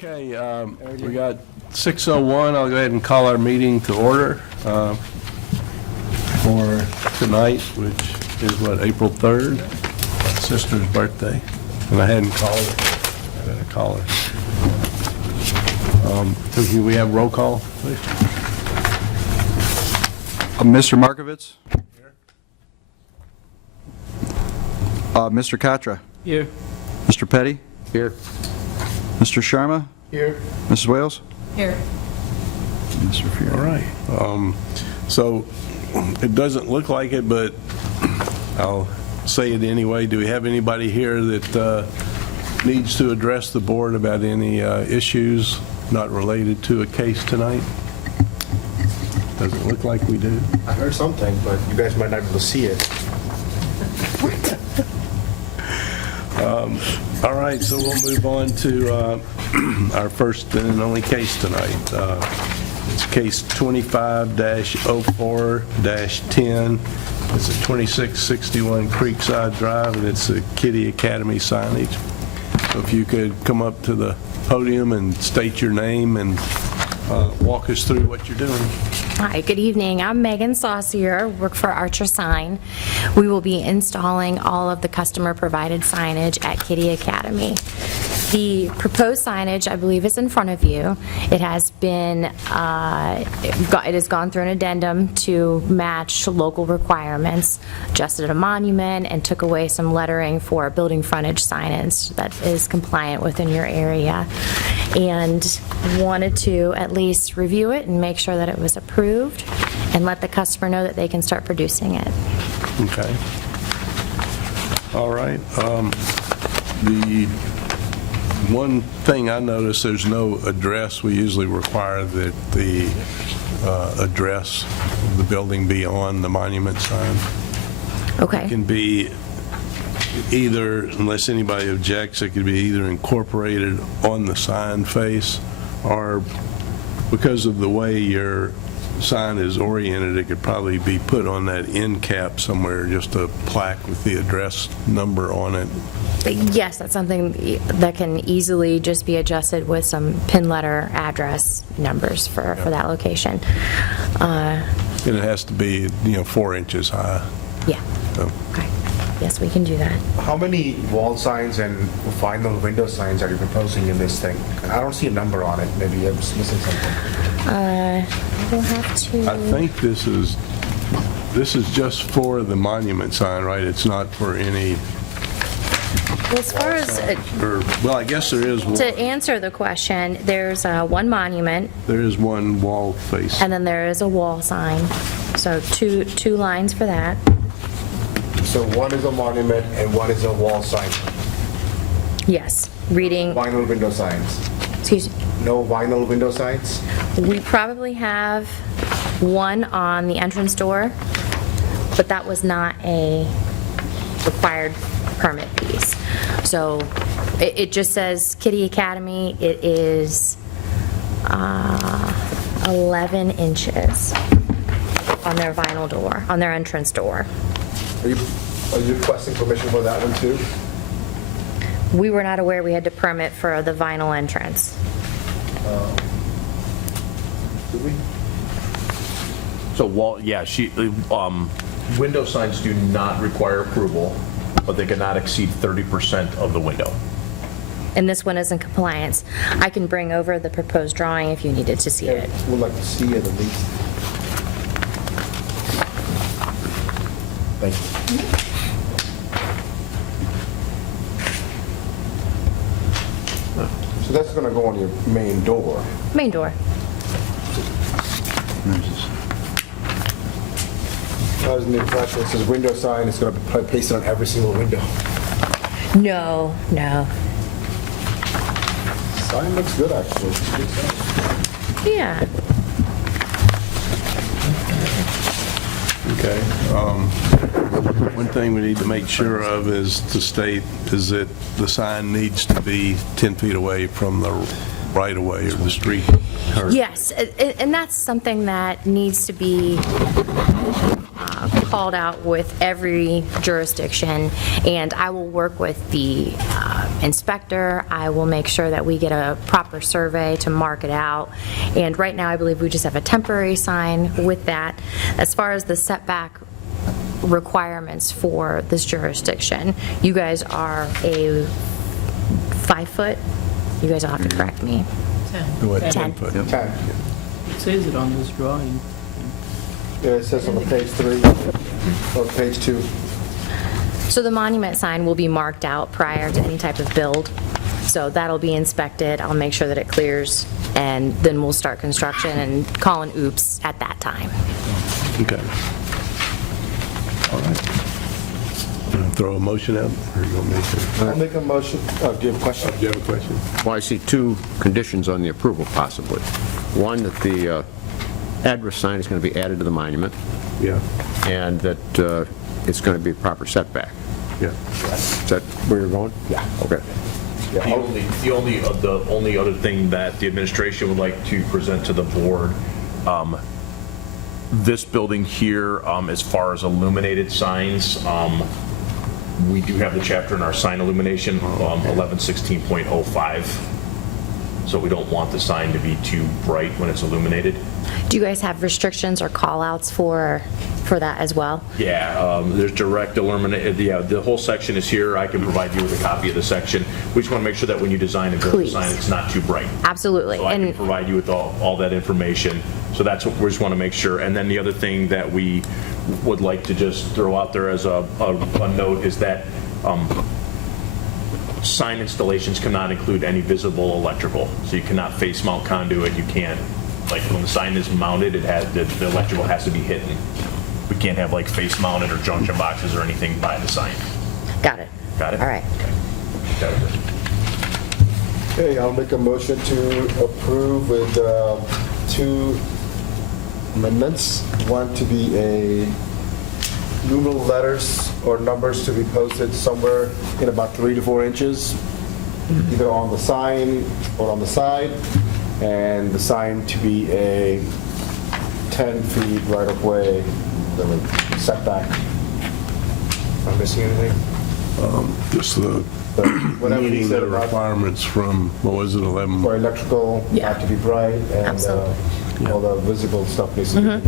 Okay, we got 6:01. I'll go ahead and call our meeting to order for tonight, which is what, April 3rd, sister's birthday, and I hadn't called her. I gotta call her. So can we have roll call, please? Mr. Markovitz? Here. Mr. Katra? Here. Mr. Petty? Here. Mr. Sharma? Here. Mrs. Wales? Here. Mr. Fier. All right. So it doesn't look like it, but I'll say it anyway. Do we have anybody here that needs to address the board about any issues not related to a case tonight? Doesn't look like we do. I heard something, but you guys might not be able to see it. All right, so we'll move on to our first and only case tonight. It's case 25-04-10. It's at 2661 Creekside Drive, and it's a Kitty Academy signage. So if you could come up to the podium and state your name and walk us through what you're doing. Hi, good evening. I'm Megan Saucier, work for Archer Sign. We will be installing all of the customer-provided signage at Kitty Academy. The proposed signage, I believe, is in front of you. It has been, it has gone through an addendum to match local requirements, adjusted a monument, and took away some lettering for building frontage signage that is compliant within your area. And wanted to at least review it and make sure that it was approved and let the customer know that they can start producing it. Okay. All right. The one thing I noticed, there's no address. We usually require that the address of the building be on the monument sign. It Okay. can be either, unless anybody objects, it could be either incorporated on the sign face, or because of the way your sign is oriented, it could probably be put on that end cap somewhere, just a plaque with the address number on it. Yes, that's something that can easily just be adjusted with some pin letter address numbers for that location. And it has to be, 4 inches high. Yeah. So, Okay. Yes, we can do that. How many wall signs and vinyl window signs are you proposing in this thing? I don't see a number on it. Maybe I'm just missing something. We'll have to. I think this is just for the monument sign, right? It's not for any, Well, as far as, well, I guess there is one. to answer the question, there's one monument, There is one wall face. and then there is a wall sign. So two lines for that. So one is a monument and one is a wall sign. Yes, reading, Vinyl window signs. excuse me. No vinyl window signs? We probably have one on the entrance door, but that was not a required permit piece. So it just says Kitty Academy. It is 11 inches on their vinyl door, on their entrance door. Are you requesting permission for that one too? We were not aware we had to permit for the vinyl entrance. Do we? So, window signs do not require approval, but they cannot exceed 30% of the window. And this one is in compliance. I can bring over the proposed drawing if you needed to see it. Would like to see it at least. Thank you. So that's going to go on your main door. Main door. I was in the impression it says window sign, it's going to be pasted on every single window. No. Sign looks good, actually. It's a good sign. Yeah. Okay. One thing we need to make sure of is that the sign needs to be 10 feet away from the right-of-way or the street curb. Yes, and that's something that needs to be called out with every jurisdiction, and I will work with the inspector. I will make sure that we get a proper survey to mark it out. And right now, I believe we just have a temporary sign with that. As far as the setback requirements for this jurisdiction, you guys are a 5-foot, you guys will have to correct me. What, 10. 10 foot? 10. It says it on this drawing. Yeah, it says on the page 3 or page 2. So the monument sign will be marked out prior to any type of build. So that'll be inspected. I'll make sure that it clears, and then we'll start construction and call an oops at that time. Okay. All right. Wanna throw a motion out, or you gonna make it? I'll make a motion. Oh, do you have a question? Do you have a question? Well, I see two conditions on the approval, possibly. One, that the address sign is going to be added to the monument, Yeah, and that it's going to be proper setback. yeah. Is that where you're going? Yeah. Okay. The only other thing that the administration would like to present to the board, this building here, as far as illuminated signs, we do have the chapter in our sign illumination, 1116.05. So we don't want the sign to be too bright when it's illuminated. Do you guys have restrictions or call-outs for that as well? Yeah, there's direct illuminate, yeah, the whole section is here. I can provide you with a copy of the section. We just want to make sure that when you design and build the Please. sign, it's not too bright. Absolutely. So I can And provide you with all that information. So that's what we just want to make sure. And then the other thing that we would like to just throw out there as a note is that sign installations cannot include any visible electrical. So you cannot face mount conduit. You can't, like when the sign is mounted, it has, the electrical has to be hidden. We can't have like face mounted or junction boxes or anything by the sign. got it. Got it? All right. Okay. That was it. Okay, I'll make a motion to approve with 2 amendments. One to be a numeral letters or numbers to be posted somewhere in about 3 to 4 inches, either on the sign or on the side, and the sign to be a 10 feet right of way setback. Am I missing anything? Just the Whatever you meeting said the about requirements from, what was it, 11? for electrical, Yeah. not to be bright, and Absolutely. all the visible stuff needs to be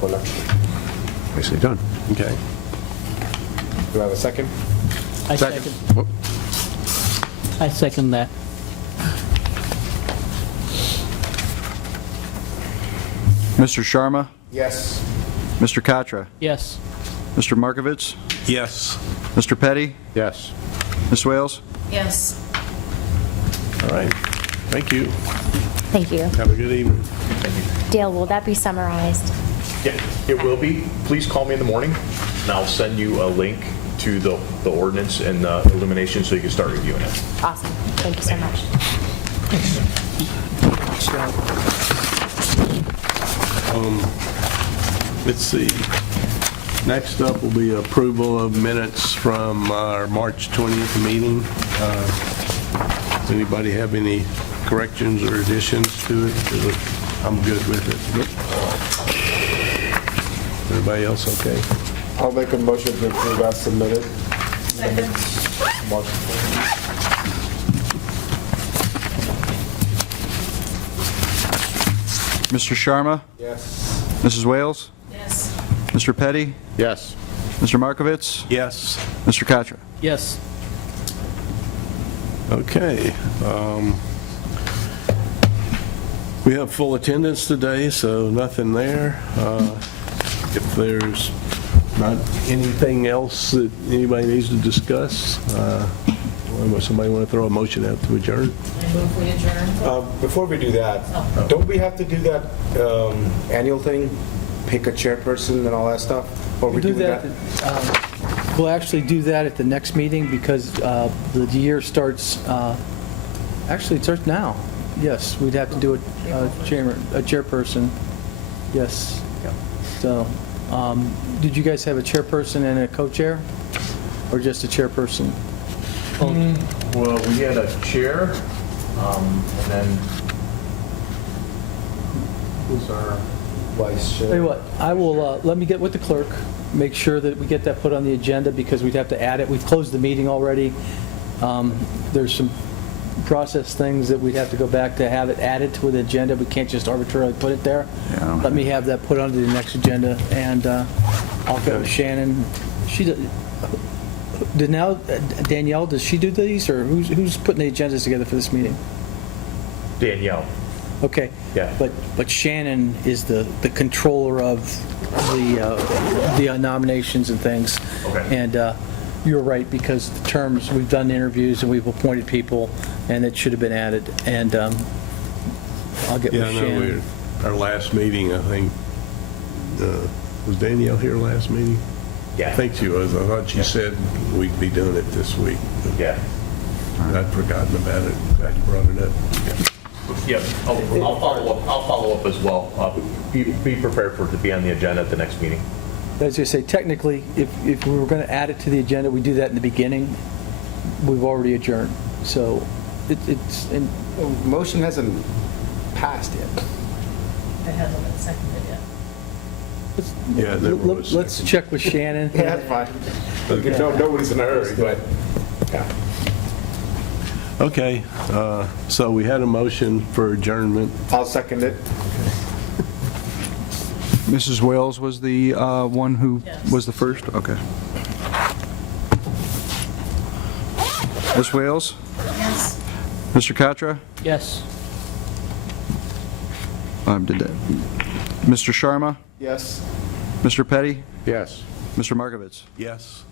for electrical. Nicely done. Okay. Do I have a second? I second. I second that. Mr. Sharma? Yes. Mr. Katra? Yes. Mr. Markovitz? Yes. Mr. Petty? Yes. Ms. Wales? Yes. All right. Thank you. Thank you. Have a good evening. Dale, will that be summarized? Yeah, it will be. Please call me in the morning, and I'll send you a link to the ordinance and the illumination so you can start reviewing it. Awesome. Thank you so much. Let's see. Next up will be approval of minutes from our March 20th meeting. Does anybody have any corrections or additions to it? I'm good with it. Everybody else okay? I'll make a motion to approve as submitted. Second. March 20th. Mr. Sharma? Yes. Mrs. Wales? Yes. Mr. Petty? Yes. Mr. Markovitz? Yes. Mr. Katra? Yes. Okay. We have full attendance today, so nothing there. If there's not anything else that anybody needs to discuss, somebody want to throw a motion out to adjourn? I move we adjourn. Before we do that, don't we have to do that annual thing? Pick a chairperson and all that stuff? Or we Do doing that, we'll actually do that at the next meeting because the year starts, actually it starts now. Yes, we'd have to do a chairperson. Yes. So, did you guys have a chairperson and a co-chair? Or just a chairperson? Well, we had a chair, and then who's our... Vice Tell you chair? what, I will, let me get with the clerk, make sure that we get that put on the agenda because we'd have to add it. We've closed the meeting already, There's some process things that we'd have to go back to have it added to the agenda. We can't just arbitrarily put it there. Yeah. Let me have that put onto the next agenda, and I'll get with Shannon. Danielle, does she do these, or who's putting the agendas together for this meeting? Danielle. Okay. Yeah. But Shannon is the controller of the nominations and things. Okay. And you're right, because the terms, we've done interviews and we've appointed people, and it should have been added. And I'll get Yeah, with I know, Shannon. our last meeting, I think, was Danielle here last meeting? Yeah. I think she was. I thought she said we'd be doing it this week. but Yeah. I'd forgotten about it. Glad you brought it up. Yeah, I'll follow up as well. Be prepared for it to be on the agenda at the next meeting. As I say, technically, if we were going to add it to the agenda, we do that in the beginning. We've already adjourned. So it's, and Motion hasn't passed yet. It hasn't been seconded yet. Yeah, there was. let's check with Shannon. Yeah, that's fine. Nobody's in a hurry, but, yeah. Okay, so we had a motion for adjournment. I'll second it. Mrs. Wales was the one who Yes. was the first? Okay. Ms. Wales? Yes. Mr. Katra? Yes. Did that. Mr. Sharma? Yes. Mr. Petty? Yes. Mr. Markovitz? Yes.